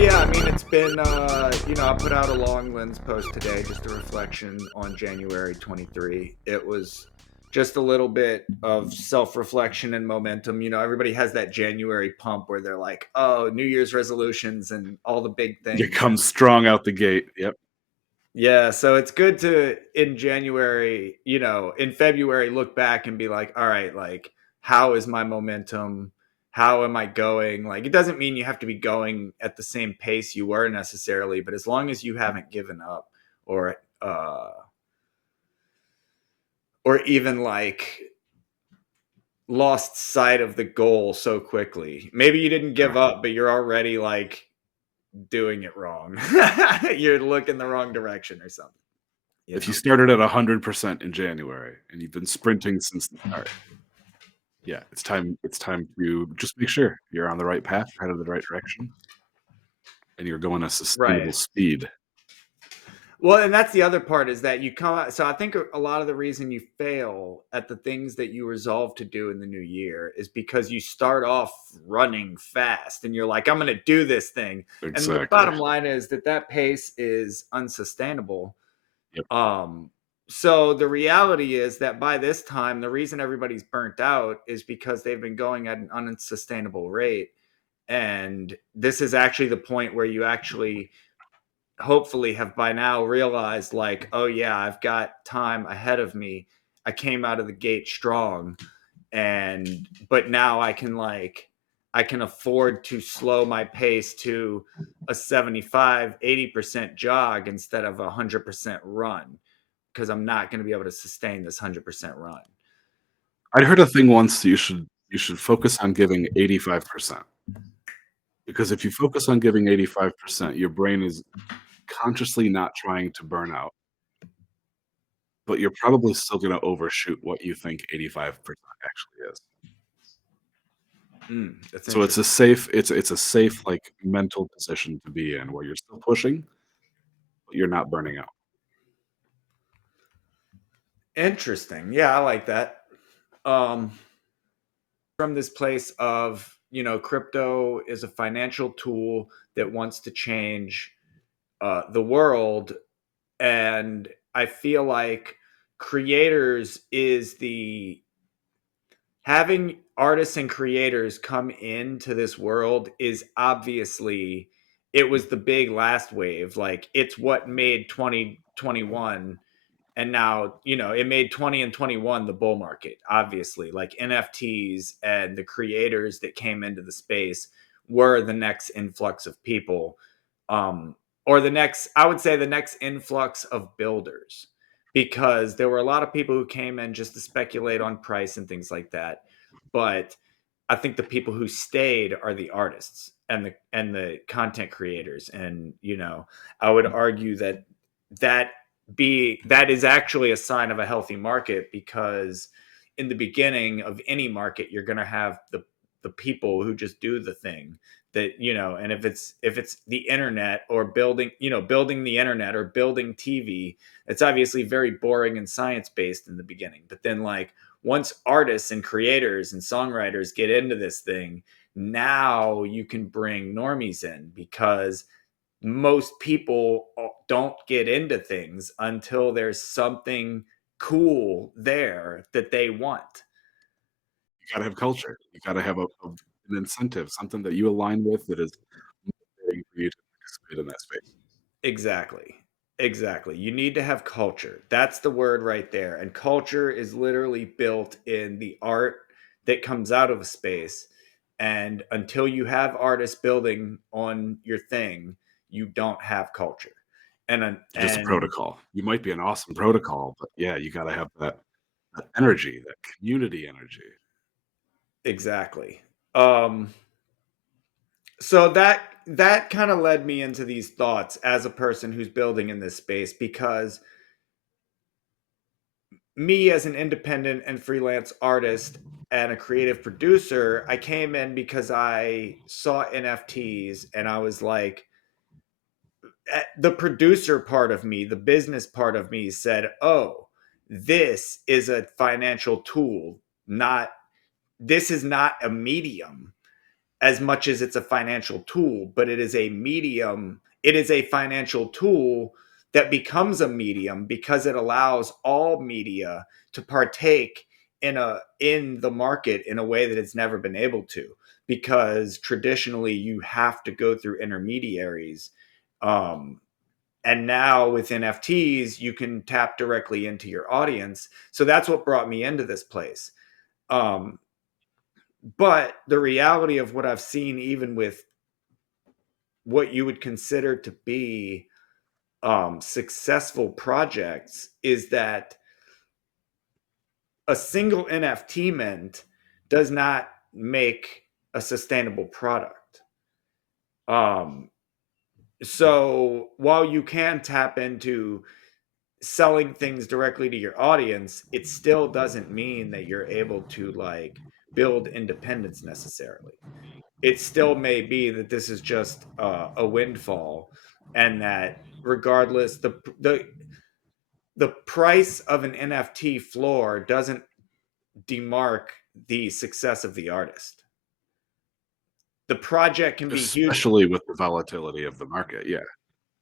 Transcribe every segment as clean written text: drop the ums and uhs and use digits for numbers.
yeah, I mean, it's been, I put out a long lens post today, just a reflection on January 23. It was just a little bit of self reflection and momentum. Everybody has that January pump where they're like, oh, New Year's resolutions and all the big You things. come And strong out the gate. Yep. yeah, so it's good to, in January, in February, look back and be like, all right, like, how is my momentum? How am I going? Like, it doesn't mean you have to be going at the same pace you were necessarily, but as long as you haven't given up or, uh, or even like lost sight of the goal so quickly. Maybe you didn't give Sure. up, but you're already like doing it wrong. You're looking the wrong direction or something, you If you know? started at 100% in January and you've been sprinting since the start, yeah, it's time to just make sure you're on the right path, you're headed in the right direction, and you're going at Right. sustainable speed. Well, and that's the other part is that you come out. So I think a lot of the reason you fail at the things that you resolve to do in the new year is because you start off running fast and you're like, I'm going to do this thing. And the Exactly. bottom line is that pace is unsustainable. Yep. Um, so the reality is that by this time, the reason everybody's burnt out is because they've been going at an unsustainable rate. And this is actually the point where you actually hopefully have by now realized like, oh yeah, I've got time ahead of me. I came out of the gate strong, and but now I can afford to slow my pace to a 75-80% jog instead of a 100% run, because I'm not going to be able to sustain this 100% run. I'd heard a thing once that you should focus on giving 85%, because if you focus on giving 85%, your brain is consciously not trying to burn out, but you're probably still gonna overshoot what you think 85% actually is. That's So interesting. it's a safe, like, mental position to be in where you're still pushing, but you're not burning out. Interesting. Yeah, I like that. um from this place of, crypto is a financial tool that wants to change the world. And I feel like creators is the having artists and creators come into this world is obviously, it was the big last wave. Like, it's what made 2021, and now, it made 20 and 21 the bull market, obviously. Like, NFTs and the creators that came into the space were the next influx of people. Or the next, I would say, the next influx of builders, because there were a lot of people who came in just to speculate on price and things like that. But I think the people who stayed are the artists and the content creators. And I would argue that that is actually a sign of a healthy market, because in the beginning of any market you're going to have the people who just do the thing that, and if it's the internet, or building the internet or building TV, it's obviously very boring and science based in the beginning. But then, like, once artists and creators and songwriters get into this thing, now you can bring normies in, because most people don't get into things until there's something cool there that they want. You gotta have culture. You gotta have an incentive, something that you align with that is motivating for you to participate in that space. Exactly. Exactly. You need to have culture. That's the word right there. And culture is literally built in the art that comes out of a space. And until you have artists building on your thing, you don't have culture. You're just a And protocol. You might be an awesome protocol, but yeah, you gotta have that energy, that community energy. exactly. Um so that kind of led me into these thoughts as a person who's building in this space, because me, as an independent and freelance artist and a creative producer, I came in because I saw NFTs and I was like, the producer part of me, the business part of me said, oh, this is a financial tool, not, this is not a medium. as much as it's a financial tool, but it is a medium. It is a financial tool that becomes a medium because it allows all media to partake in the market in a way that it's never been able to, because traditionally you have to go through intermediaries. Um, and now with NFTs, you can tap directly into your audience. So that's what brought me into this place. Um, but the reality of what I've seen, even with what you would consider to be successful projects, is that a single NFT mint does not make a sustainable product. Um, so while you can tap into selling things directly to your audience, it still doesn't mean that you're able to like build independence necessarily. It still may be that this is just a windfall, and that regardless, the price of an NFT floor doesn't demark the success of the artist. The project can be huge, especially with the volatility of the market. Yeah,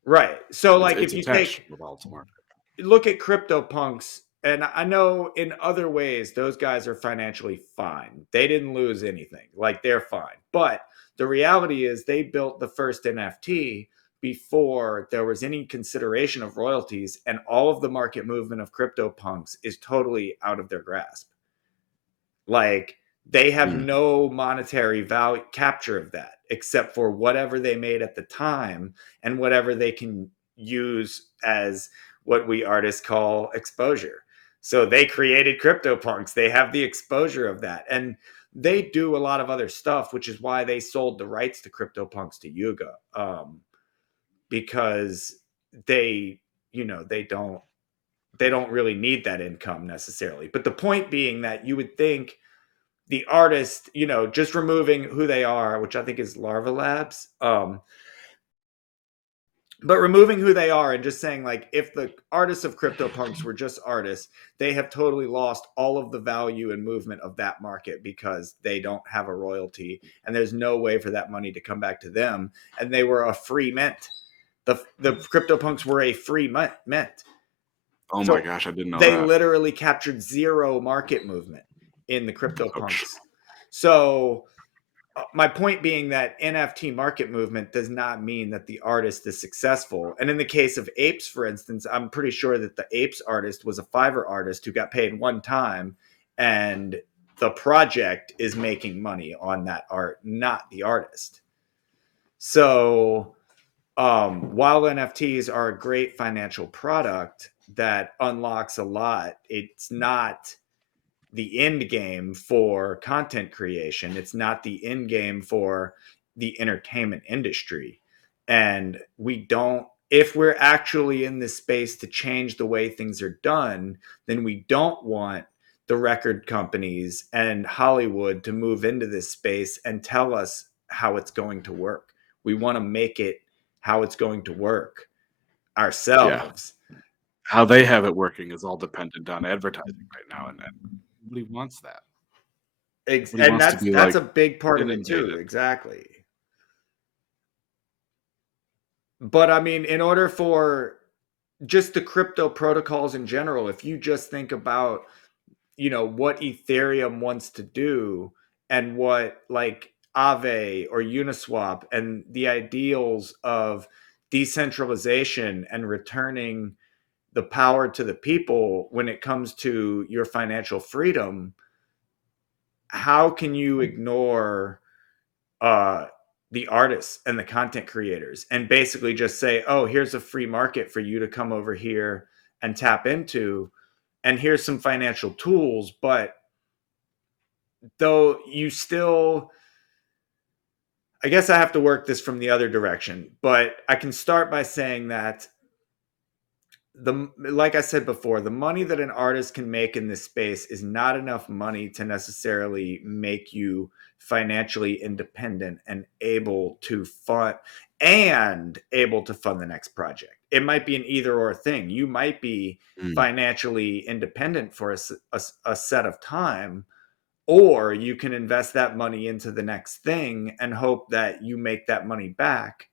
right? So like it's if you attached take, to the volatile market. look at CryptoPunks, and I know in other ways those guys are financially fine. They didn't lose anything. Like they're fine. But the reality is they built the first NFT before there was any consideration of royalties, and all of the market movement of CryptoPunks is totally out of their grasp. Like they have Mm. no monetary value capture of that except for whatever they made at the time and whatever they can use as what we artists call exposure. So they created CryptoPunks. They have the exposure of that. And they do a lot of other stuff, which is why they sold the rights to CryptoPunks to Yuga. Because they, they don't really need that income necessarily. But the point being that you would think the artist, just removing who they are, which I think is Larva Labs, but removing who they are and just saying like, if the artists of CryptoPunks were just artists, they have totally lost all of the value and movement of that market because they don't have a royalty and there's no way for that money to come back to them. And they were a free mint. The CryptoPunks were a free mint. Oh my So gosh, I didn't know they that. literally captured zero market movement in the Ouch. CryptoPunks. So my point being that NFT market movement does not mean that the artist is successful. And in the case of Apes, for instance, I'm pretty sure that the Apes artist was a Fiverr artist who got paid one time, and the project is making money on that art, not the artist. So while NFTs are a great financial product that unlocks a lot, it's not the end game for content creation. It's not the end game for the entertainment industry. And we don't, if we're actually in this space to change the way things are done, then we don't want the record companies and Hollywood to move into this space and tell us how it's going to work. We want to make it how it's going to work Yeah. ourselves. How they have it working is all dependent on advertising right now, and nobody wants that. Nobody And wants to that's be, that's like, a big part of it too. inundated. Exactly. But I mean, in order for just the crypto protocols in general, if you just think about, what Ethereum wants to do and what like Aave or Uniswap and the ideals of decentralization and returning the power to the people when it comes to your financial freedom, how can you ignore uh, the artists and the content creators and basically just say, oh, here's a free market for you to come over here and tap into, and here's some financial tools. But though you still, I guess I have to work this from the other direction, but I can start by saying that like I said before, the money that an artist can make in this space is not enough money to necessarily make you financially independent and able to fund the next project. It might be an either or thing. You might be Mm. financially independent for a set of time, or you can invest that money into the next thing and hope that you make that money back,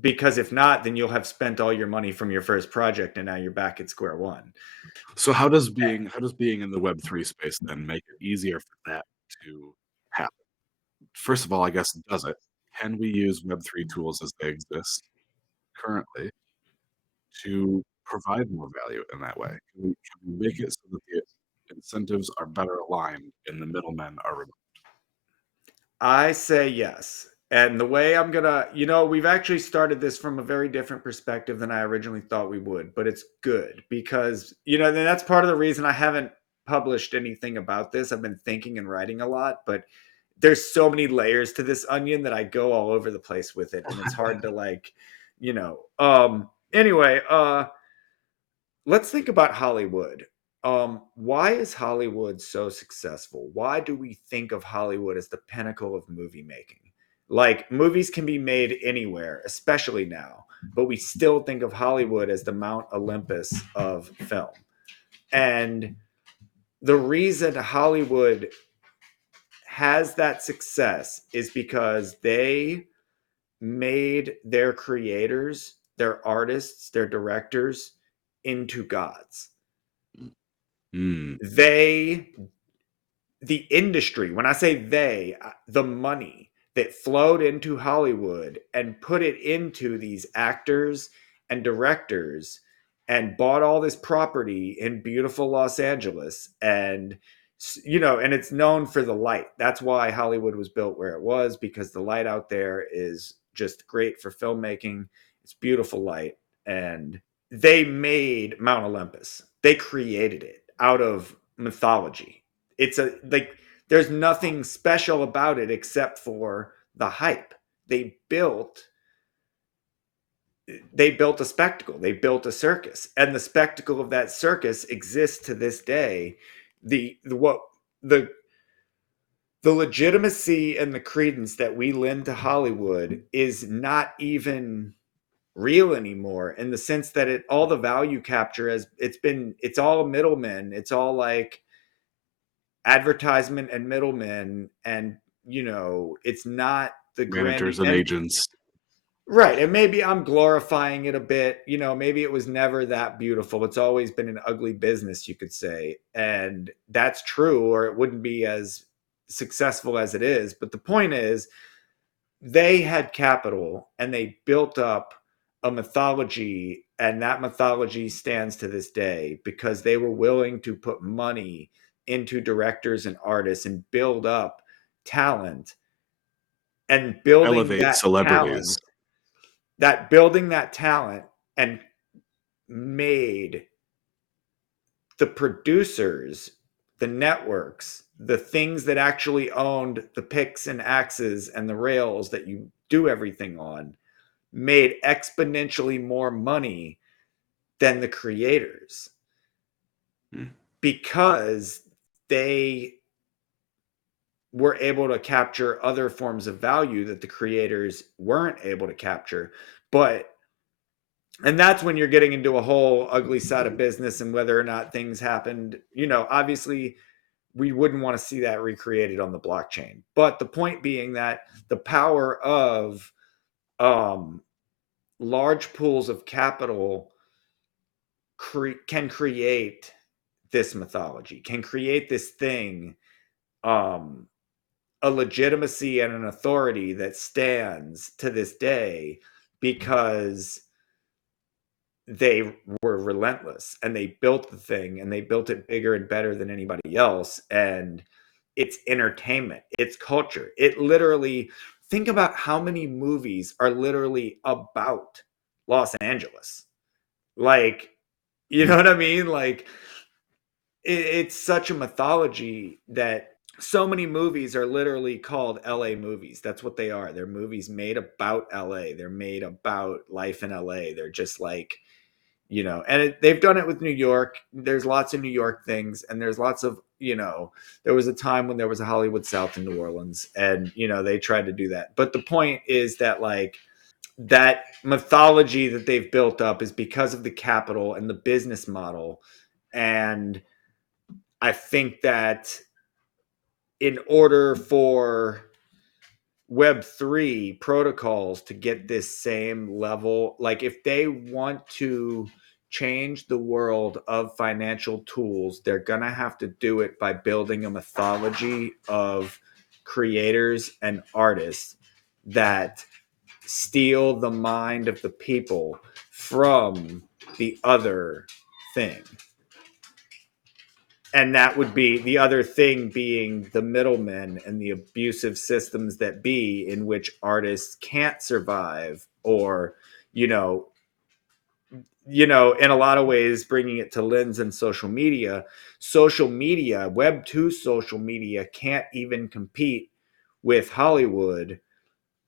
because if not, then you'll have spent all your money from your first project and now you're back at square one. So how does being in the Web3 space then make it easier for that to happen? First of all, I guess, does it? Can we use Web3 tools as they exist currently to provide more value in that way? Can we make it so that the incentives are better aligned and the middlemen are removed? I say yes. And the way I'm gonna, we've actually started this from a very different perspective than I originally thought we would, but it's good because, that's part of the reason I haven't published anything about this. I've been thinking and writing a lot, but there's so many layers to this onion that I go all over the place with it. And it's hard to anyway, let's think about Hollywood. Why is Hollywood so successful? Why do we think of Hollywood as the pinnacle of movie making? Like, movies can be made anywhere, especially now, but we still think of Hollywood as the Mount Olympus of film. And the reason Hollywood has that success is because they made their creators, their artists, their directors into gods. Mm, They, the industry, when I say they, the money that flowed into Hollywood and put it into these actors and directors and bought all this property in beautiful Los Angeles, and it's known for the light. That's why Hollywood was built where it was, because the light out there is just great for filmmaking. It's beautiful light, and they made Mount Olympus. They created it out of mythology. It's there's nothing special about it except for the hype. They built they built a spectacle. They built a circus, and the spectacle of that circus exists to this day. The the legitimacy and the credence that we lend to Hollywood is not even real anymore, in the sense that all the value capture it's all middlemen. It's all like advertisement and middlemen, and it's not the grand. managers and And agents. right, and maybe I'm glorifying it a bit. Maybe it was never that beautiful. It's always been an ugly business, you could say, and that's true, or it wouldn't be as successful as it is. But the point is, they had capital and they built up a mythology, and that mythology stands to this day because they were willing to put money into directors and artists and build up talent, and Elevate celebrities. building that talent and made the producers, the networks, the things that actually owned the picks and axes and the rails that you do everything on, made exponentially more money than the creators, Mm. because they were able to capture other forms of value that the creators weren't able to capture. And that's when you're getting into a whole ugly side of business and whether or not things happened. Obviously, we wouldn't want to see that recreated on the blockchain. But the point being that the power of large pools of capital can create this mythology, can create this thing, um, a legitimacy and an authority that stands to this day, because they were relentless and they built the thing and they built it bigger and better than anybody else. And it's entertainment, it's culture. It literally, think about how many movies are literally about Los Angeles. Like, you know what I mean? Like, it's such a mythology that so many movies are literally called LA movies. That's what they are. They're movies made about LA. They're made about life in LA. They're just like, and they've done it with New York. There's lots of New York things, and there's lots of, there was a time when there was a Hollywood South in New Orleans, and, they tried to do that. But the point is that, like, that mythology that they've built up is because of the capital and the business model. And I think that in order for Web3 protocols to get this same level, like if they want to change the world of financial tools, they're going to have to do it by building a mythology of creators and artists that steal the mind of the people from the other thing. And that would be the other thing being the middlemen and the abusive systems that be in which artists can't survive, or you know in a lot of ways, bringing it to lens and social media, web 2 social media can't even compete with Hollywood.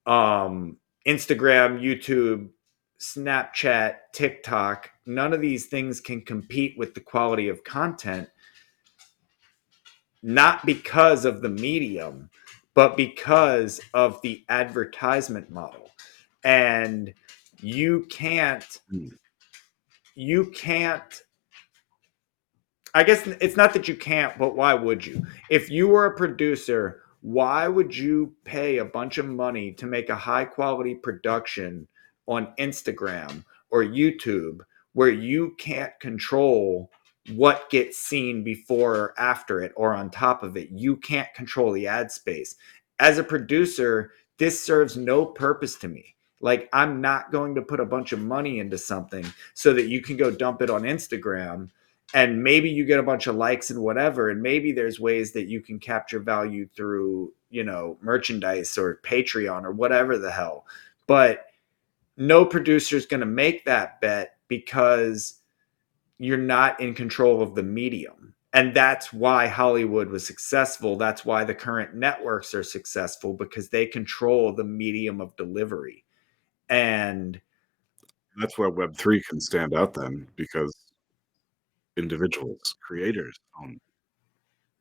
Instagram, YouTube, Snapchat, TikTok, none of these things can compete with the quality of content, not because of the medium, but because of the advertisement model. And you can't, Mm. you can't, I guess it's not that you can't, but why would you? If you were a producer, why would you pay a bunch of money to make a high quality production on Instagram or YouTube where you can't control what gets seen before or after it or on top of it? You can't control the ad space. As a producer, this serves no purpose to me. Like, I'm not going to put a bunch of money into something so that you can go dump it on Instagram, and maybe you get a bunch of likes and whatever, and maybe there's ways that you can capture value through merchandise or Patreon or whatever the hell. But no producer is going to make that bet because you're not in control of the medium. And that's why Hollywood was successful. That's why the current networks are successful, because they control the medium of delivery. And That's where Web3 can stand out then, because individuals, creators own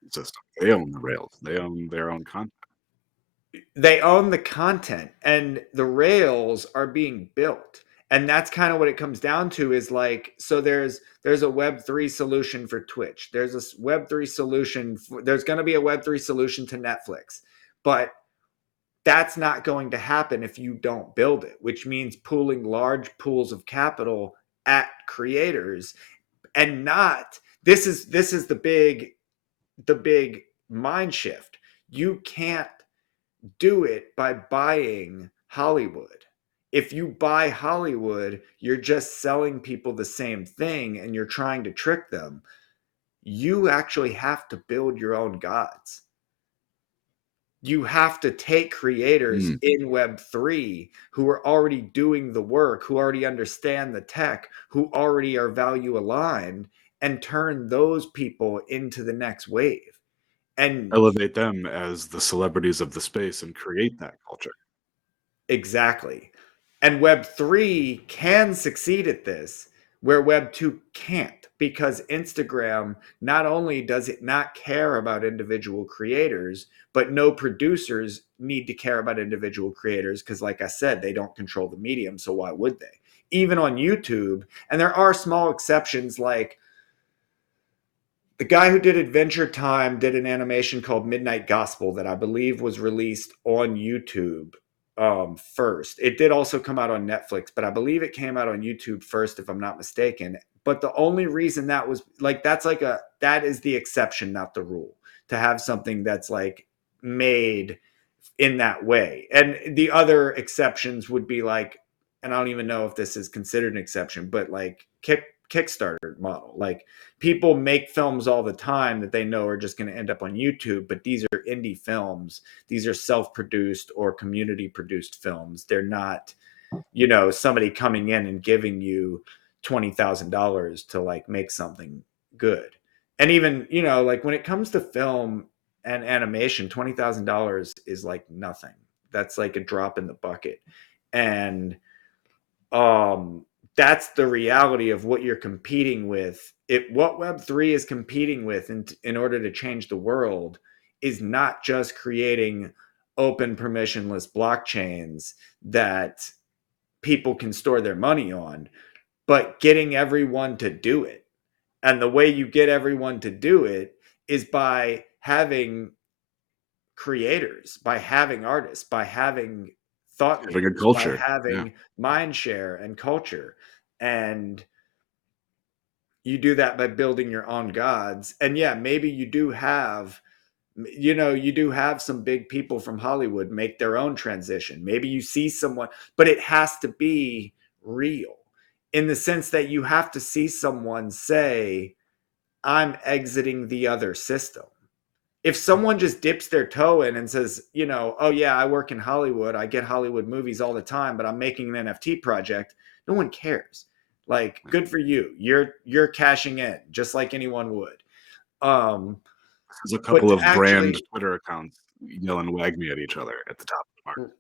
the system. They own the rails. They own their own content. they own the content, and the rails are being built. And that's kind of what it comes down to, is like, so there's a web3 solution for Twitch, there's a web3 solution there's going to be a web3 solution to Netflix, but that's not going to happen if you don't build it, which means pooling large pools of capital at creators. And not, this is the big mind shift. You can't do it by buying Hollywood. If you buy Hollywood, you're just selling people the same thing and you're trying to trick them. You actually have to build your own gods. You have to take creators Mm. in Web3 who are already doing the work, who already understand the tech, who already are value aligned, and turn those people into the next wave. And Elevate them as the celebrities of the space and create that culture. exactly. And Web3 can succeed at this, where Web2 can't, because Instagram, not only does it not care about individual creators, but no producers need to care about individual creators because, like I said, they don't control the medium. So why would they? Even on YouTube, and there are small exceptions, like the guy who did Adventure Time did an animation called Midnight Gospel that I believe was released on YouTube first. It did also come out on Netflix, but I believe it came out on YouTube first, if I'm not mistaken. But the only reason that was like, that is the exception, not the rule, to have something that's like made in that way. And the other exceptions would be like, and I don't even know if this is considered an exception, but like Kickstarter model. Like, people make films all the time that they know are just going to end up on YouTube, but these are indie films. These are self-produced or community-produced films. They're not, somebody coming in and giving you $20,000 to like make something good. And even, like when it comes to film and animation, $20,000 is like nothing. That's like a drop in the bucket. And um that's the reality of what you're competing with. What Web3 is competing with in order to change the world is not just creating open permissionless blockchains that people can store their money on, but getting everyone to do it. And the way you get everyone to do it is by having creators, by having artists, by having thought Having a leaders, by culture. Yeah. having mind share and culture. And you do that by building your own gods. And yeah, maybe you do have, you do have some big people from Hollywood make their own transition. Maybe you see someone, but it has to be real in the sense that you have to see someone say, I'm exiting the other system. If someone just dips their toe in and says, oh yeah, I work in Hollywood, I get Hollywood movies all the time, but I'm making an NFT project, no one cares. Like, good for you. You're cashing in just like anyone would. Um, There's a but couple to of brand actually Twitter accounts yelling "Wag me" at each other at the top of the market.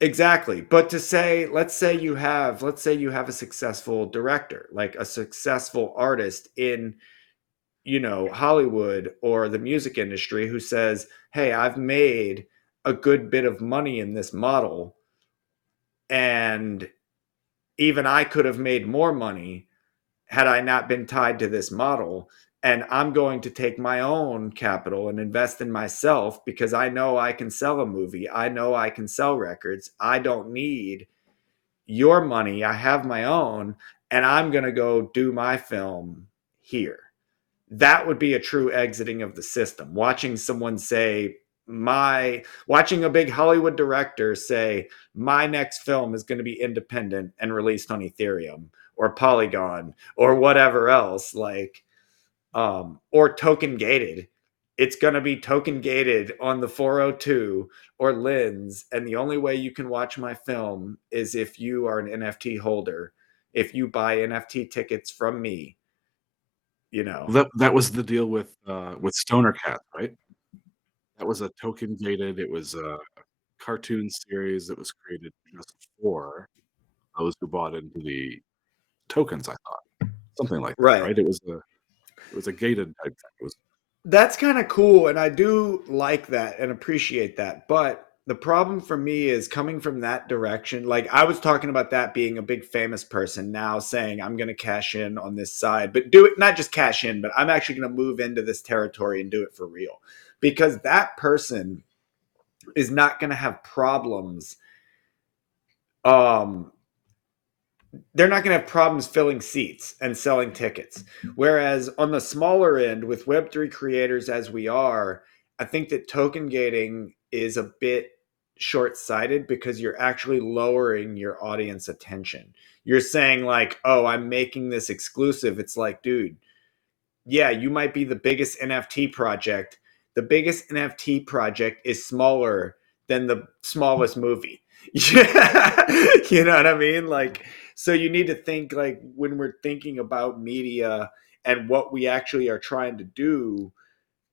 exactly. But to say, let's say you have a successful director, like a successful artist in, Hollywood or the music industry who says, "Hey, I've made a good bit of money in this model and even I could have made more money had I not been tied to this model. And I'm going to take my own capital and invest in myself because I know I can sell a movie. I know I can sell records. I don't need your money. I have my own, and I'm going to go do my film here." That would be a true exiting of the system. Watching someone say, watching a big Hollywood director say, my next film is going to be independent and released on Ethereum or Polygon or whatever else, like, or token gated. It's going to be token gated on the 402 or Lens. And the only way you can watch my film is if you are an NFT holder, if you buy NFT tickets from me, you know. That was the deal with Stoner Cat, right? That was a token gated. It was a cartoon series that was created just for those who bought into the tokens, I thought. Something like that, Right. right? It was a gated type thing. It was That's kind of cool, and I do like that and appreciate that. But the problem for me is coming from that direction. Like, I was talking about that being a big famous person now saying I'm going to cash in on this side, but do it not just cash in, but I'm actually going to move into this territory and do it for real. Because that person is not going to have problems. Um, they're not going to have problems filling seats and selling tickets. Whereas on the smaller end, with Web3 creators as we are, I think that token gating is a bit short sighted because you're actually lowering your audience attention. You're saying, like, oh, I'm making this exclusive. It's like, dude, yeah, you might be the biggest NFT project. The biggest NFT project is smaller than the smallest movie. Yeah. You know what I mean? Like, so you need to think, like, when we're thinking about media and what we actually are trying to do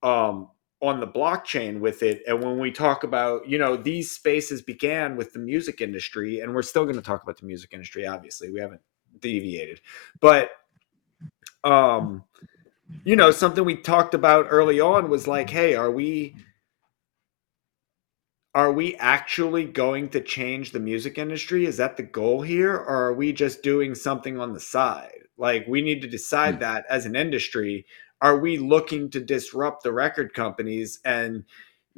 um on the blockchain with it. And when we talk about, these spaces began with the music industry, and we're still going to talk about the music industry, obviously. We haven't deviated. But um something we talked about early on was like, hey, are we actually going to change the music industry? Is that the goal here? Or are we just doing something on the side? Like, we need to decide hmm. that as an industry. Are we looking to disrupt the record companies? And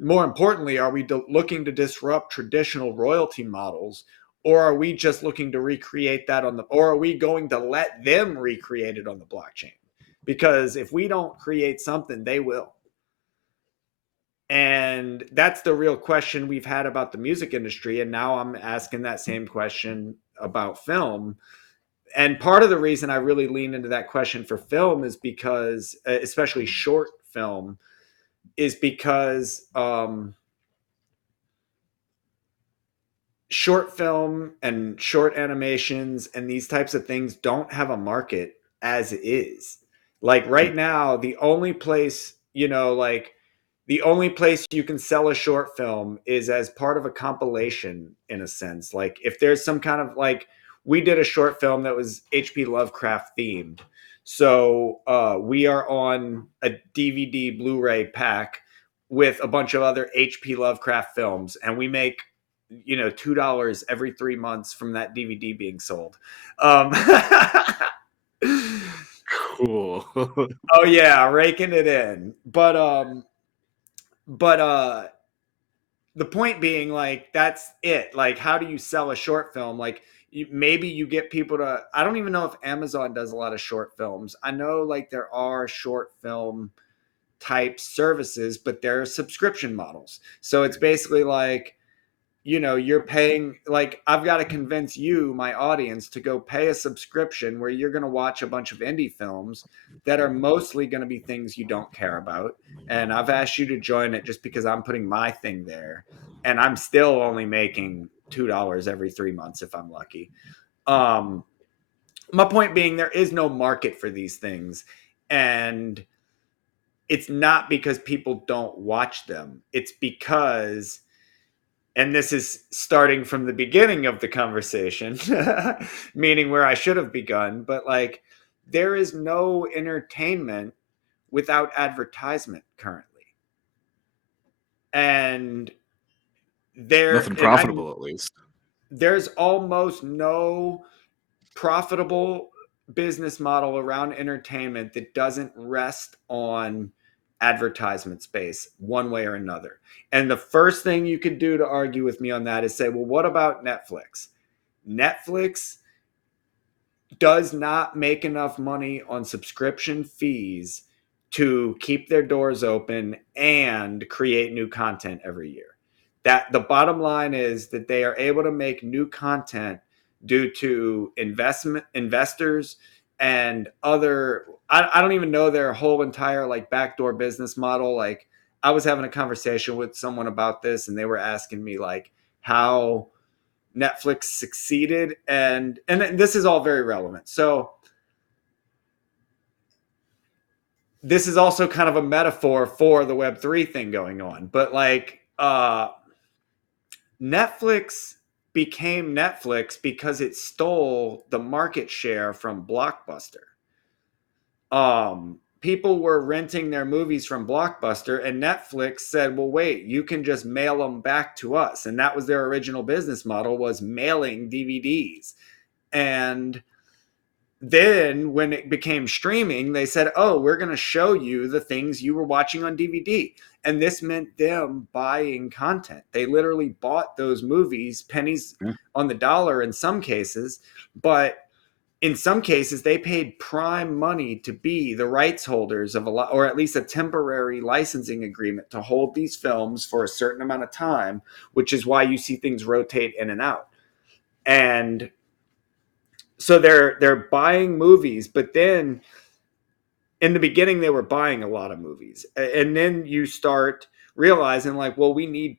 more importantly, are we looking to disrupt traditional royalty models? Or are we just looking to recreate that or are we going to let them recreate it on the blockchain? Because if we don't create something, they will. And that's the real question we've had about the music industry. And now I'm asking that same question about film. And part of the reason I really lean into that question for film is because, especially short film, is because short film and short animations and these types of things don't have a market as is. Like, right now, the only place you can sell a short film is as part of a compilation, in a sense. Like, if there's some kind of, like, we did a short film that was HP Lovecraft themed. So we are on a DVD Blu-ray pack with a bunch of other HP Lovecraft films, and we make $2 every 3 months from that DVD being sold. Um, Cool. oh yeah, raking it in. But the point being, like, that's it. Like, how do you sell a short film? Like, maybe you get people to. I don't even know if Amazon does a lot of short films. I know like there are short film type services, but they're subscription models. So it's basically like, you're paying, like, I've got to convince you, my audience, to go pay a subscription where you're going to watch a bunch of indie films that are mostly going to be things you don't care about. And I've asked you to join it just because I'm putting my thing there. And I'm still only making $2 every 3 months if I'm lucky. Um, my point being, there is no market for these things. And it's not because people don't watch them, it's because, and this is starting from the beginning of the conversation, meaning where I should have begun, but like, there is no entertainment without advertisement currently. And Nothing I'm profitable, at least. there's almost no profitable business model around entertainment that doesn't rest on advertisement space one way or another. And the first thing you could do to argue with me on that is say, well, what about Netflix? Netflix does not make enough money on subscription fees to keep their doors open and create new content every year. That the bottom line is that they are able to make new content due to investors and other. I don't even know their whole entire like backdoor business model. Like, I was having a conversation with someone about this and they were asking me like how Netflix succeeded, and this is all very relevant. So this is also kind of a metaphor for the Web3 thing going on. But like, Netflix became Netflix because it stole the market share from Blockbuster. People were renting their movies from Blockbuster, and Netflix said, well, wait, you can just mail them back to us. And that was their original business model, was mailing DVDs. And then when it became streaming, they said, oh, we're going to show you the things you were watching on DVD. And this meant them buying content. They literally bought those movies, pennies Yeah. on the dollar in some cases, but in some cases they paid prime money to be the rights holders of a lot, or at least a temporary licensing agreement to hold these films for a certain amount of time, which is why you see things rotate in and out. And so they're buying movies, but then in the beginning they were buying a lot of movies, and then you start realizing like, well, we need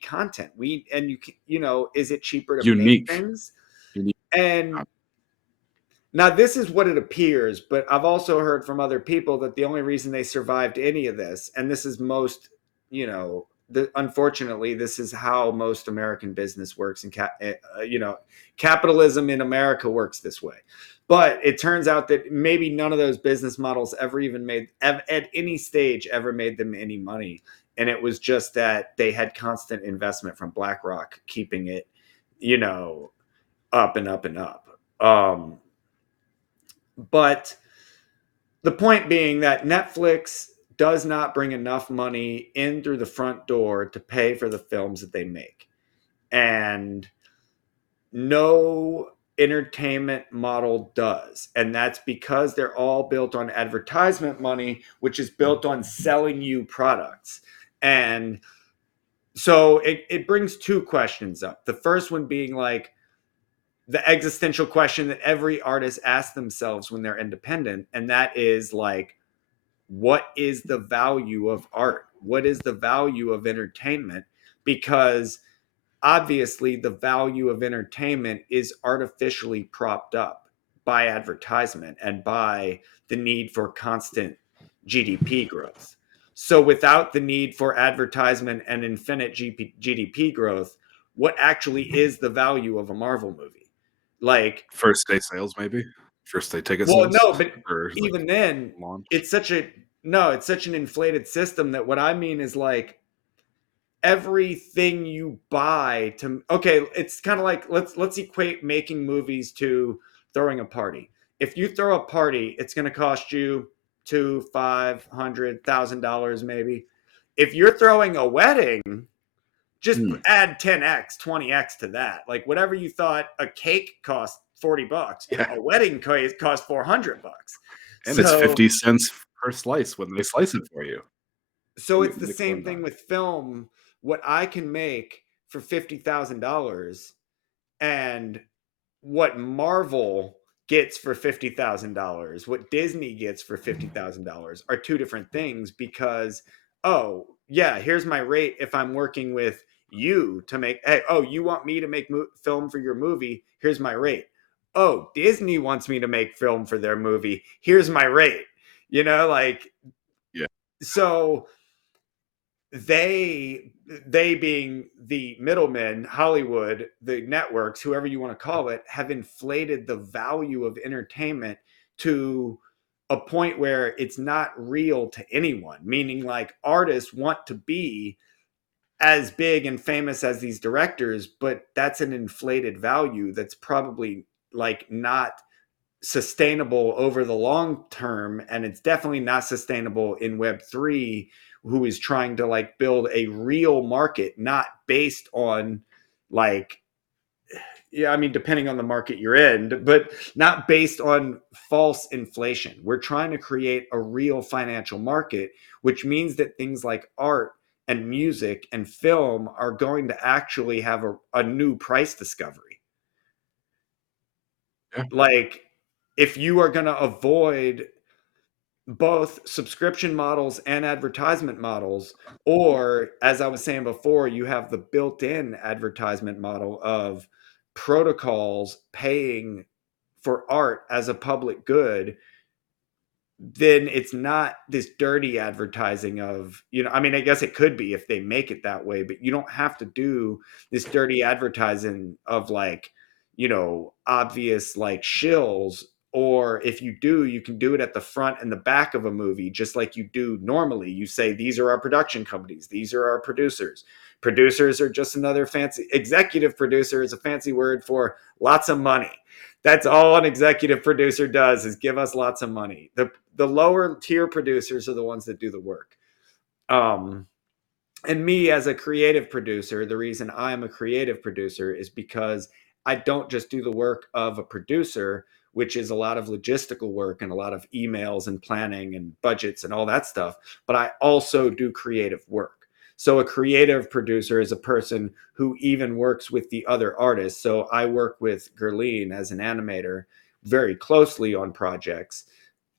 content, is it cheaper to make Unique. things? Unique. And now this is what it appears, but I've also heard from other people that the only reason they survived any of this, and this is most, unfortunately, this is how most American business works, and capitalism in America works this way. But it turns out that maybe none of those business models ever even at any stage ever made them any money, and it was just that they had constant investment from BlackRock keeping it, up and up and up. But the point being that Netflix does not bring enough money in through the front door to pay for the films that they make. And no entertainment model does. And that's because they're all built on advertisement money, which is built on selling you products. And so it brings two questions up. The first one being like, the existential question that every artist asks themselves when they're independent, and that is like, what is the value of art? What is the value of entertainment? Because obviously the value of entertainment is artificially propped up by advertisement and by the need for constant GDP growth. So without the need for advertisement and infinite GDP growth, what actually is the value of a Marvel movie? Like, First day sales, maybe? First day ticket well, sales? no, but Or, like, even then, launch? it's such an inflated system that what I mean is like, everything you buy to, okay, it's kind of like, let's equate making movies to throwing a party. If you throw a party, it's going to cost you $200,000, $500,000 maybe. If you're throwing a wedding, Just Mm. add 10x, 20x to that. Like whatever you thought a cake cost $40, Yeah. a wedding cake cost $400. And it's So 50 cents per slice when they slice it for you. so it's the Nickel same and thing dime. with film. What I can make for $50,000 and what Marvel gets for $50,000, what Disney gets for $50,000 are two different things because, oh, yeah, here's my rate if I'm working with you to make, hey, oh, you want me to make film for your movie? Here's my rate. Oh, Disney wants me to make film for their movie. Here's my rate. You know, like, Yeah. so they being the middlemen, Hollywood, the networks, whoever you want to call it, have inflated the value of entertainment to a point where it's not real to anyone, meaning like artists want to be as big and famous as these directors, but that's an inflated value that's probably like not sustainable over the long term, and it's definitely not sustainable in web3, who is trying to like build a real market not based on like, yeah, I mean depending on the market you're in, but not based on false inflation. We're trying to create a real financial market, which means that things like art and music and film are going to actually have a new price discovery. Yeah. Like if you are going to avoid both subscription models and advertisement models, or as I was saying before, you have the built-in advertisement model of protocols paying for art as a public good, then it's not this dirty advertising of, I mean, I guess it could be if they make it that way, but you don't have to do this dirty advertising of like, obvious like shills. Or if you do, you can do it at the front and the back of a movie, just like you do normally. You say, these are our production companies, these are our producers. Producers are just another fancy, executive producer is a fancy word for lots of money. That's all an executive producer does, is give us lots of money. The lower tier producers are the ones that do the work. Um, and me as a creative producer, the reason I'm a creative producer is because I don't just do the work of a producer, which is a lot of logistical work and a lot of emails and planning and budgets and all that stuff, but I also do creative work. So a creative producer is a person who even works with the other artists. So I work with Gerline as an animator very closely on projects.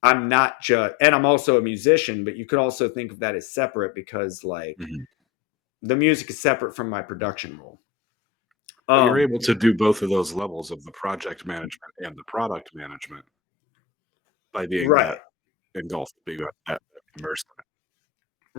I'm not just, and I'm also a musician, but you could also think of that as separate because like Mhm. the music is separate from my production role. But you're Um, able to do both of those levels of the project management and the product management by being that right, engulfed, being that immersed in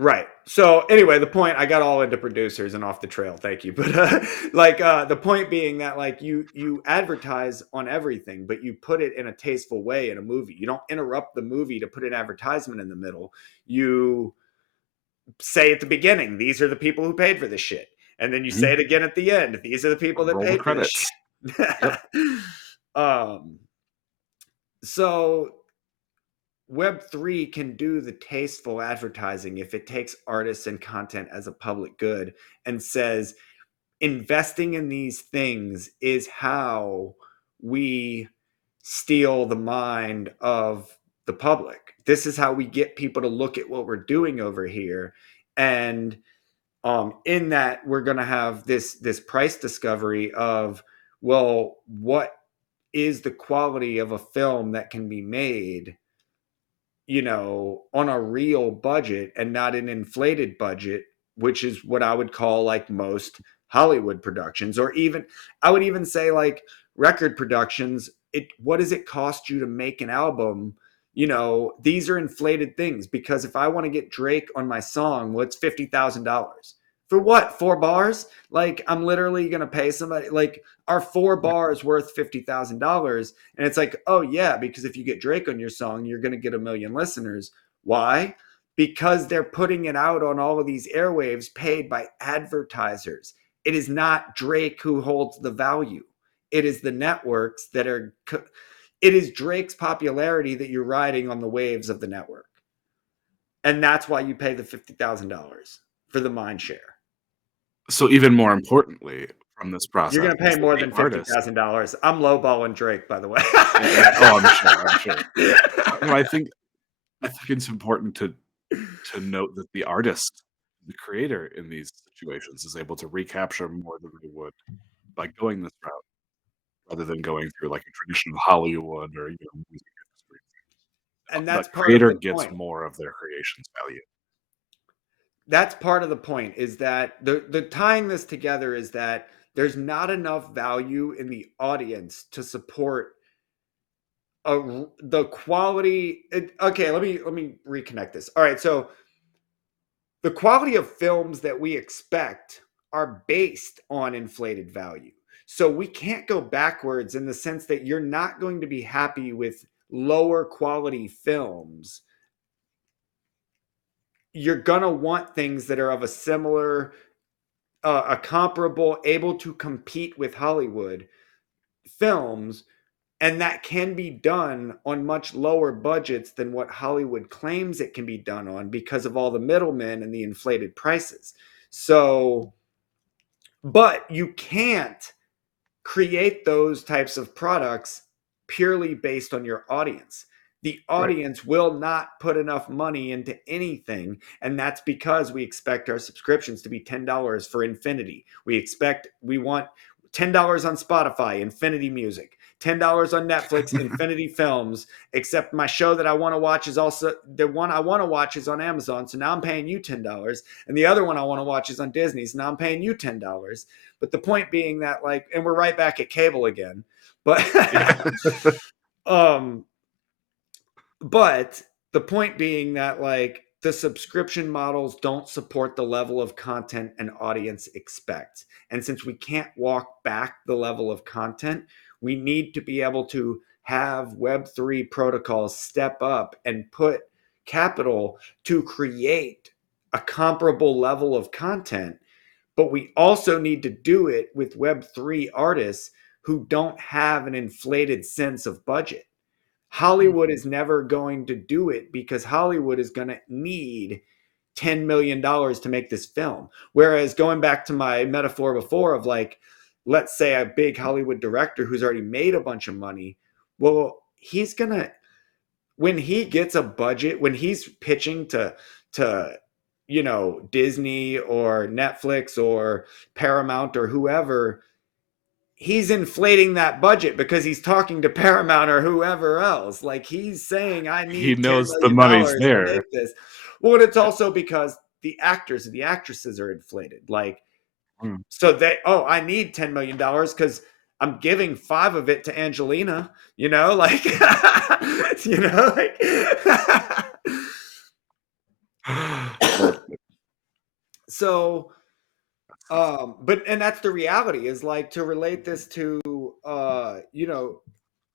right. So anyway, the point, I got all into producers and off the trail. Thank you, but the point being that like you advertise on everything, but you put it in a tasteful way in a movie. You don't interrupt the movie to put an advertisement in the middle. You say at the beginning, these are the people who paid for this shit. And then you it. say Mhm. it again at the end. These are the people that Roll the paid for this credits. Yep. shit. um, so Web3 can do the tasteful advertising if it takes artists and content as a public good and says, investing in these things is how we steal the mind of the public. This is how we get people to look at what we're doing over here. And in that, we're going to have this price discovery of, well, what is the quality of a film that can be made, on a real budget and not an inflated budget, which is what I would call like most Hollywood productions, or even I would even say like record productions. What does it cost you to make an album? These are inflated things because if I want to get Drake on my song, well, it's $50,000 for what? 4 bars? Like I'm literally gonna pay somebody like, are 4 bars worth $50,000? And it's like, oh yeah, because if you get Drake on your song, you're gonna get a million listeners. Why? Because they're putting it out on all of these airwaves paid by advertisers. It is not Drake who holds the value. It is the networks that are. It is Drake's popularity that you're riding on the waves of the network, and that's why you pay the $50,000 for the mind share. So even more importantly from this You're process gonna pay is that more the than artist $50,000. I'm lowballing Drake, by the way. oh, I'm sure. Well, I think it's important to note that the artist, the creator in these situations is able to recapture more than they would by going this route rather than going through like a traditional Hollywood or music industry. And The that's part of creator the gets point. more of their creation's value. That's part of the point is that the tying this together is that there's not enough value in the audience to support the quality. Okay, let me reconnect this. All right, so the quality of films that we expect are based on inflated value. So we can't go backwards in the sense that you're not going to be happy with lower quality films. You're going to want things that are of a similar, a comparable, able to compete with Hollywood films. And that can be done on much lower budgets than what Hollywood claims it can be done on because of all the middlemen and the inflated prices. So, but you can't create those types of products purely based on your audience. The Right. audience will not put enough money into anything. And that's because we expect our subscriptions to be $10 for Infinity. We want $10 on Spotify, Infinity Music, $10 on Netflix, Infinity Films, except my show that I want to watch is also the one I want to watch is on Amazon. So now I'm paying you $10. And the other one I want to watch is on Disney. So now I'm paying you $10. But the point being that, like, and we're right back at cable again. But Yeah. um but the point being that, like, the subscription models don't support the level of content an audience expects. And since we can't walk back the level of content, we need to be able to have Web3 protocols step up and put capital to create a comparable level of content. But we also need to do it with Web3 artists who don't have an inflated sense of budget. Hollywood Mhm. is never going to do it because Hollywood is going to need $10 million to make this film. Whereas going back to my metaphor before of, like, let's say a big Hollywood director who's already made a bunch of money, well, he's going to, when he gets a budget, when he's pitching to Disney or Netflix or Paramount or whoever, he's inflating that budget because he's talking to Paramount or whoever else. Like, he's saying, I He need $10 knows the million money's dollars to there. make this. Well, and it's also because the actors and the actresses are inflated. Like, Mm. so oh, I need $10 million because I'm giving five of it to Angelina, like, like, Well, so, that's but, and that's the reality is, like, to relate this to,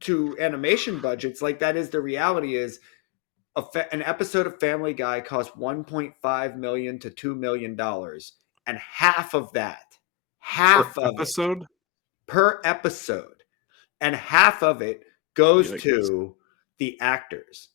to animation budgets, like, that is the reality is an episode of Family Guy costs 1.5 million to $2 million, and per half of it episode? per episode, and half of it goes Yikes. to the actors.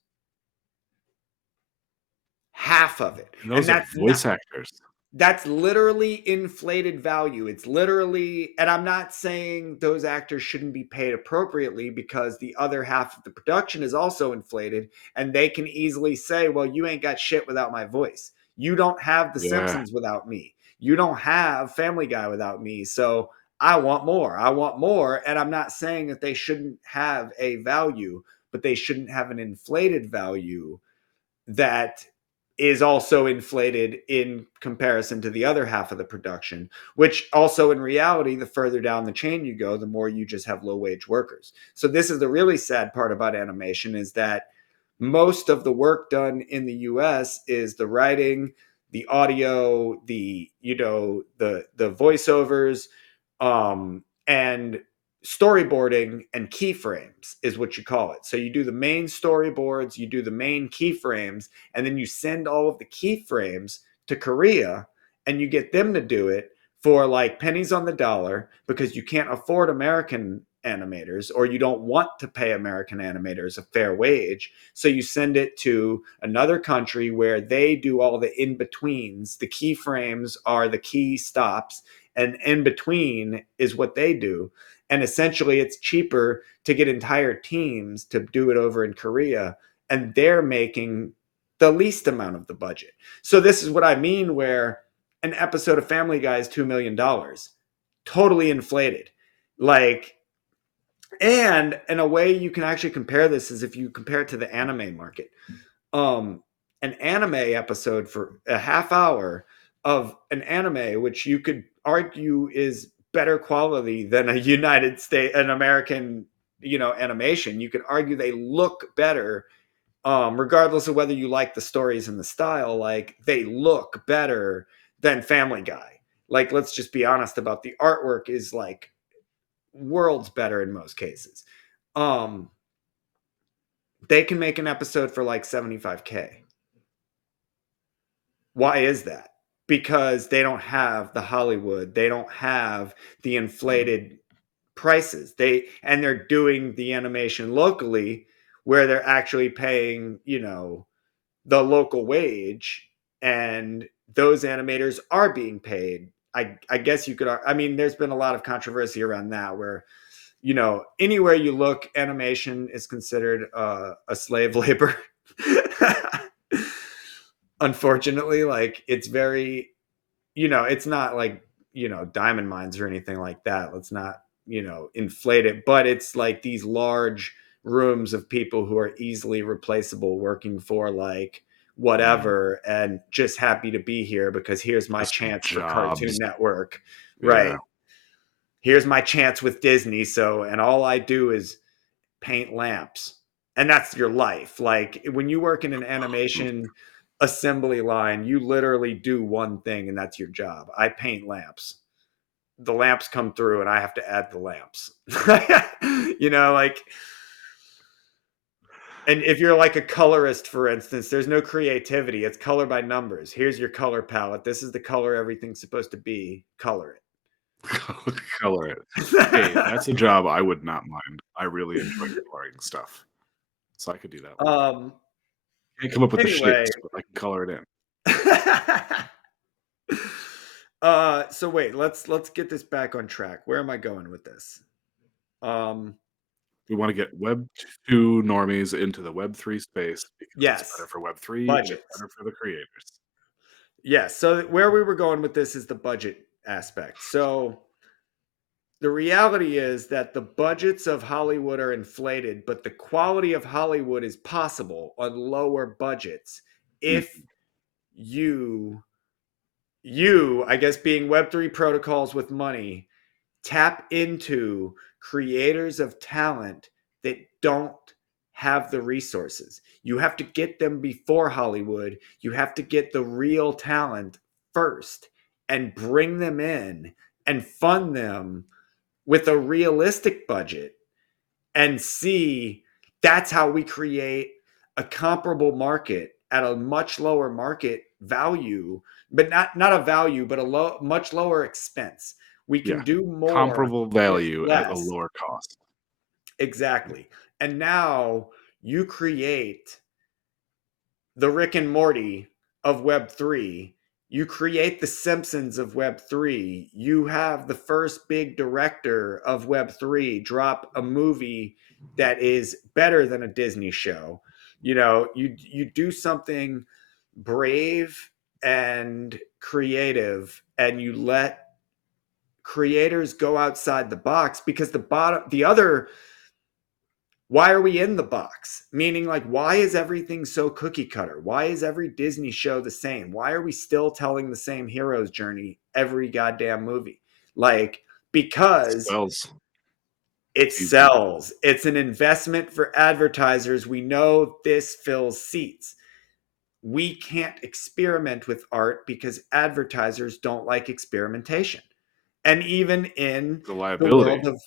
Half of it, And and those are that's not voice actors. that's literally inflated value. It's literally, and I'm not saying those actors shouldn't be paid appropriately because the other half of the production is also inflated, and they can easily say, well, you ain't got shit without my voice. You don't have The Yeah. Simpsons without me. You don't have Family Guy without me. So I want more. I want more. And I'm not saying that they shouldn't have a value, but they shouldn't have an inflated value that is also inflated in comparison to the other half of the production, which also, in reality, the further down the chain you go, the more you just have low wage workers. So this is the really sad part about animation, is that most of the work done in the US is the writing, the audio, the voiceovers, and storyboarding and keyframes is what you call it. So you do the main storyboards, you do the main keyframes, and then you send all of the keyframes to Korea and you get them to do it for, like, pennies on the dollar because you can't afford American animators, or you don't want to pay American animators a fair wage. So you send it to another country where they do all the in betweens. The keyframes are the key stops, and in between is what they do. And essentially, it's cheaper to get entire teams to do it over in Korea, and they're making the least amount of the budget. So this is what I mean, where an episode of Family Guy is $2 million, totally inflated. Like, and in a way you can actually compare this is if you compare it to the anime market. Um, an anime episode for a half hour of an anime, which you could argue is better quality than a United States, an American, animation. You could argue they look better, regardless of whether you like the stories and the style. Like, they look better than Family Guy. Like, let's just be honest about the artwork is like worlds better in most cases. Um, they can make an episode for like 75K. Why is that? Because they don't have the Hollywood, they don't have the inflated prices. They're doing the animation locally, where they're actually paying, the local wage, and those animators are being paid. I guess you could, I mean, there's been a lot of controversy around that, where, anywhere you look, animation is considered a slave labor. Unfortunately, like, it's very, it's not like, diamond mines or anything like that. Let's not, inflate it, but it's like these large rooms of people who are easily replaceable, working for like whatever, and just happy to be here because here's my Just chance for Cartoon jobs. Network. Yeah. Right. Here's my chance with Disney. So, and all I do is paint lamps, and that's your life. Like, when you work in an animation assembly line, you literally do one thing, and that's your job. I paint lamps. The lamps come through, and I have to add the lamps. Like, and if you're like a colorist, for instance, there's no creativity. It's color by numbers. Here's your color palette. This is the color everything's supposed to be. Color Color it. Hey, it. that's a job I would not mind. I really enjoy coloring stuff, so I could do that one. um Can't come up with the anyway. shapes, but I can color it in. So wait, let's get this back on track. Where am I going with this? Um We wanna get Web 2 normies into the Web 3 space because it's better yes, for Web 3 and it's budgets. better for the creators. Yes, so where we were going with this is the budget aspect. So the reality is that the budgets of Hollywood are inflated, but the quality of Hollywood is possible on lower budgets if Mhm. you I guess, being Web3 protocols with money, tap into creators of talent that don't have the resources. You have to get them before Hollywood. You have to get the real talent first and bring them in and fund them with a realistic budget, and see, that's how we create a comparable market at a much lower market value, but not a value, but a much lower expense. We can Yeah. do more Comparable with value at a less. lower cost. Exactly. And now you create the Rick and Morty of Web3. You create the Simpsons of Web3. You have the first big director of Web3 drop a movie that is better than a Disney show. You do something brave and creative, and you let creators go outside the box, because the other, why are we in the box? Meaning, like, why is everything so cookie cutter? Why is every Disney show the same? Why are we still telling the same hero's journey every goddamn movie? Like, because Sells. it Easy. sells. It's an investment for advertisers. We know this fills seats. We can't experiment with art because advertisers don't like experimentation. And The the liability. world of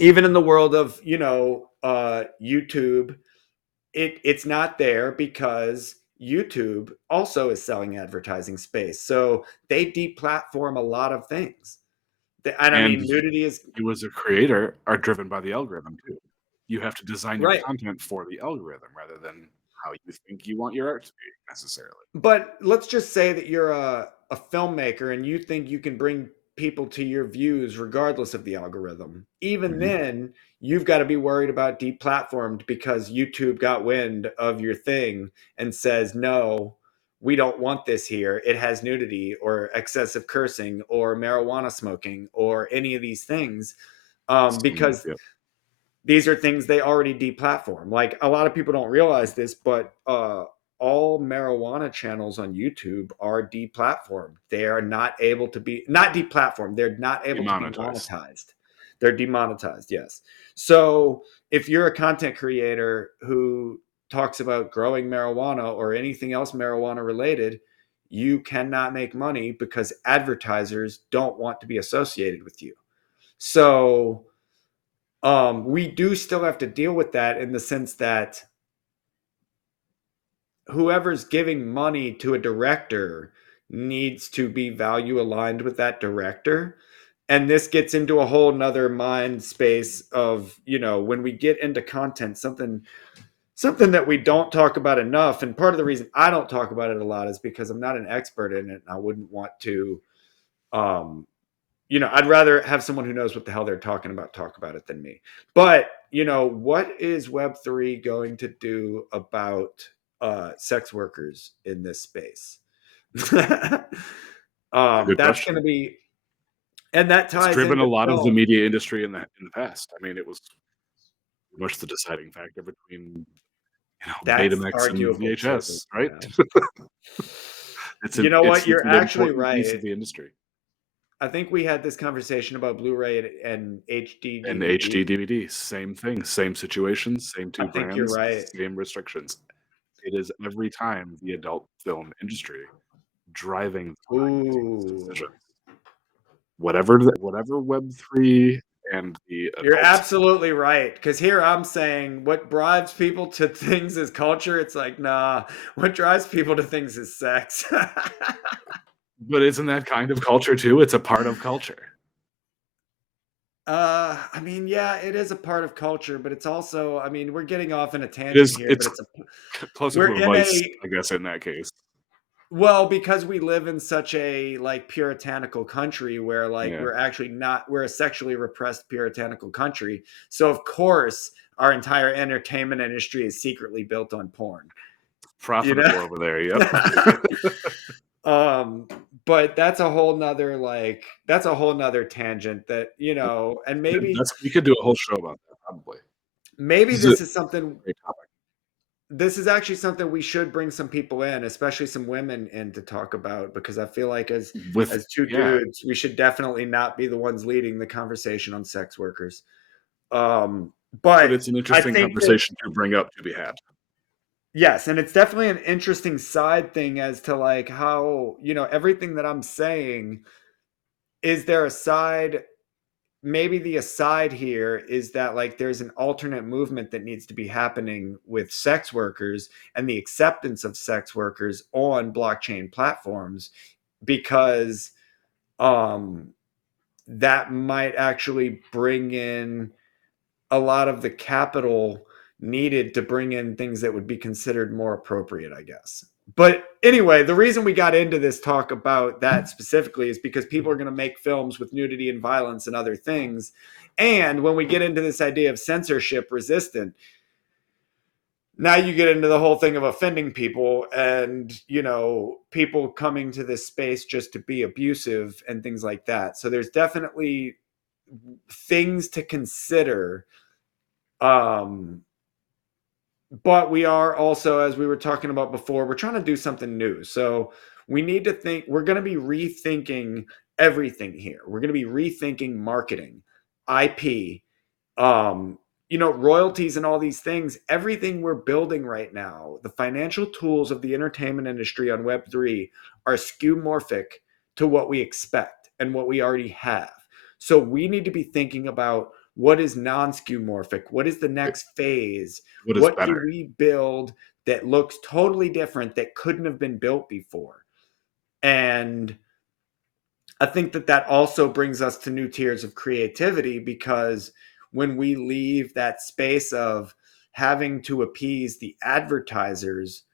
even in the world of, YouTube, it's not there because YouTube also is selling advertising space. So they deplatform a lot of things. And I And mean, nudity is you as a creator are driven by the algorithm too. You have to design your right. content for the algorithm rather than how you think you want your art to be necessarily. But let's just say that you're a filmmaker and you think you can bring people to your views regardless of the algorithm. Even Mhm. then, you've got to be worried about deplatformed because YouTube got wind of your thing and says, no, we don't want this here. It has nudity or excessive cursing or marijuana smoking or any of these things. Because Yep. these are things they already deplatform. Like a lot of people don't realize this, but all marijuana channels on YouTube are deplatformed. They are not able to be not deplatformed. They're not able to be Demonetized. monetized. They're demonetized. Yes. So if you're a content creator who talks about growing marijuana or anything else marijuana related, you cannot make money because advertisers don't want to be associated with you. So we do still have to deal with that in the sense that whoever's giving money to a director needs to be value aligned with that director. And this gets into a whole nother mind space of, when we get into content, something that we don't talk about enough. And part of the reason I don't talk about it a lot is because I'm not an expert in it and I wouldn't want to um I'd rather have someone who knows what the hell they're talking about talk about it than me. But, what is Web3 going to do about sex workers in this space? It's a good That's going question. to be, and that It's ties driven a into lot of the film. media industry in the past. I mean, it was much the deciding factor between, That's Betamax and arguable too. VHS, right? Yeah. It's You an know it's what? it's You're an actually important piece right. of the industry. I think we had this conversation about Blu-ray and HD And DVD. HD DVD, same thing, same situations, same I 2 think you're brands, right. same restrictions. It is every time the adult film industry driving behind the scenes Ooh. decisions. Whatever Web3 and the You're adult absolutely right. Because here I'm saying what drives people to things is culture. It's like, nah, what drives people to things is sex. but isn't that kind of culture too? It's a part of culture. I mean, yeah, it is a part of culture, but it's also, I mean, we're getting off in a It tangent is here, but it's closer we're to a in vice, a, I guess, in that case. well, because we live in such a like puritanical country where like Yeah, we're a sexually repressed puritanical country. So of course, our entire entertainment industry is secretly built on porn, you know? profitable over there, yep. um but that's a whole nother tangent that and That's we could do a whole show about that probably. maybe This is a this is something great topic. this is actually something we should bring some people in, especially some women in to talk about, because I feel like With as two yeah, dudes we should definitely not be the ones leading the conversation on sex workers. um but but it's an I interesting think that conversation to bring up to be had. yes, and it's definitely an interesting side thing as to like how everything that I'm saying. Is there a side, maybe the aside here is that like there's an alternate movement that needs to be happening with sex workers and the acceptance of sex workers on blockchain platforms, because um that might actually bring in a lot of the capital needed to bring in things that would be considered more appropriate, I guess. But anyway, the reason we got into this talk about that specifically is because people are going to make films with nudity and violence and other things. And when we get into this idea of censorship resistant, now you get into the whole thing of offending people and, people coming to this space just to be abusive and things like that. So there's definitely things to consider. Um, but we are also, as we were talking about before, we're trying to do something new. So we need to think, we're going to be rethinking everything here. We're going to be rethinking marketing, IP, um, royalties and all these things. Everything we're building right now, the financial tools of the entertainment industry on Web3 are skeuomorphic to what we expect and what we already have. So we need to be thinking about what is non-skeuomorphic, what is the Like, next phase, what is what better? can we build that looks totally different that couldn't have been built before. And I think that that also brings us to new tiers of creativity, because when we leave that space of having to appease the advertisers,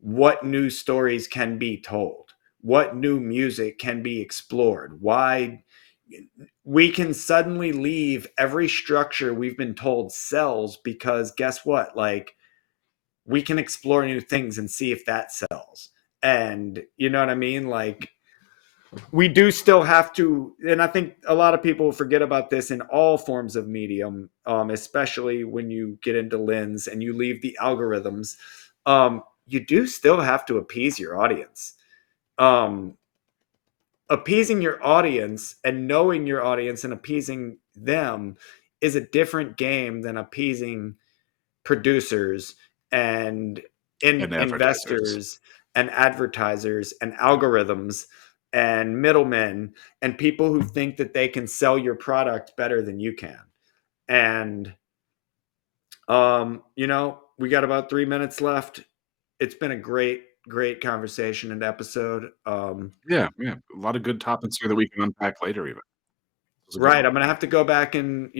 what new stories can be told? What new music can be explored? Why we can suddenly leave every structure we've been told sells, because guess what? Like, we can explore new things and see if that sells. And you know what I mean? Like, we do still have to, and I think a lot of people forget about this in all forms of medium, especially when you get into lens and you leave the algorithms. You do still have to appease your audience. um, Appeasing your audience and knowing your audience and appeasing them is a different game than appeasing producers and And advertisers. investors and advertisers and algorithms and middlemen and people who think that they can sell your product better than you can. And we got about 3 minutes left. It's been a great conversation and episode. Yeah, yeah. A lot of good topics here that we can unpack later even. It was a good Right. one. I'm gonna have to go back and,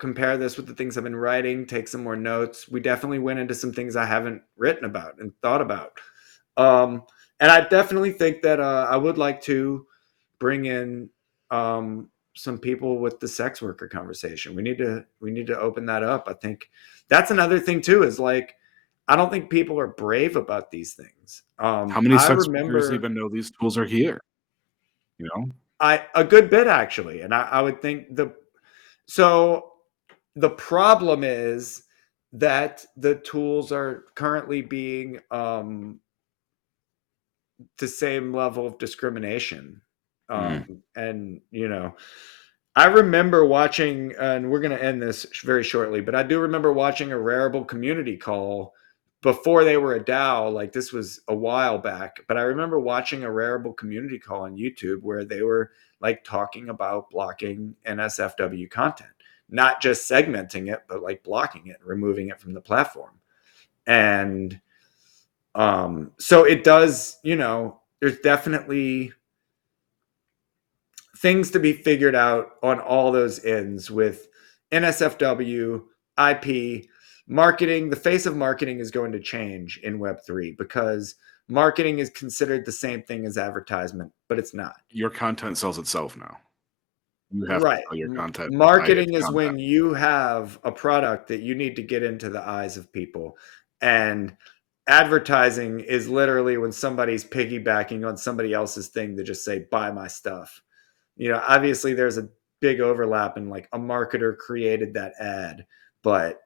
compare this with the things I've been writing, take some more notes. We definitely went into some things I haven't written about and thought about. Um, and I definitely think that I would like to bring in some people with the sex worker conversation. We need to open that up. I think that's another thing too, is like, I don't think people are brave about these things. How many I sex workers remember even know these tools are here? You know? I a good bit actually, and I would think so the problem is that the tools are currently being the same level of discrimination. Mm. And I remember watching, and we're going to end this very shortly, but I do remember watching a Rarible community call before they were a DAO. Like, this was a while back, but I remember watching a Rarible community call on YouTube where they were like talking about blocking NSFW content, not just segmenting it, but like blocking it, removing it from the platform. And so it does, there's definitely things to be figured out on all those ends with NSFW, IP, marketing. The face of marketing is going to change in Web3, because marketing is considered the same thing as advertisement, but it's not. Your content sells itself now. You have to Right. sell your content by its Marketing is content. when you have a product that you need to get into the eyes of people. And advertising is literally when somebody's piggybacking on somebody else's thing to just say, buy my stuff. Obviously there's a big overlap, and like a marketer created that ad, but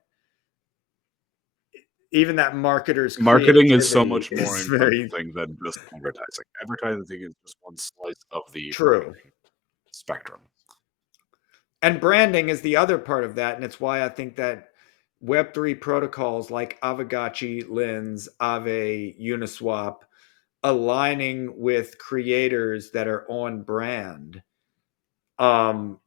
even that marketer's Marketing is so creativity much more is very encompassing than just advertising. Advertising is just one slice of the true. marketing spectrum. And branding is the other part of that. And it's why I think that Web3 protocols like Aavegotchi, Lens, Aave, Uniswap, aligning with creators that are on brand,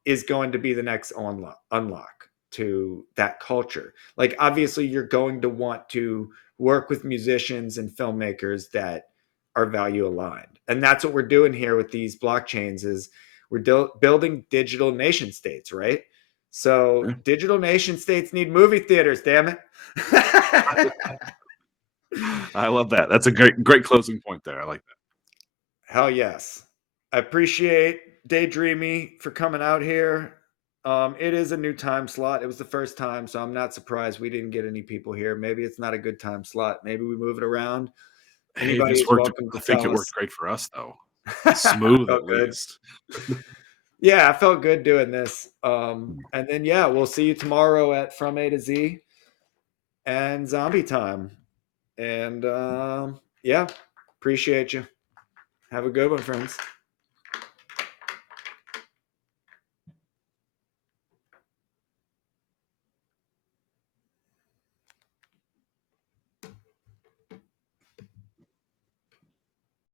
is going to be the next unlock to that culture. Like, obviously, you're going to want to work with musicians and filmmakers that are value aligned, and that's what we're doing here with these blockchains. Is we're building digital nation states, right? So Yeah. digital nation states need movie theaters. Damn it! I love that. That's a great closing point there. I like that. Hell yes. I appreciate Daydreamy for coming out here. It is a new time slot. It was the first time, so I'm not surprised we didn't get any people here. Maybe it's not a good time slot. Maybe we move it around. Hey, Anybody this is worked. welcome to I think it tell worked us. great for us though. I Smooth felt at good. least. Yeah, I felt good doing this. And then, yeah, we'll see you tomorrow at From A to Z and Zombie Time. And yeah, appreciate you. Have a good one, friends.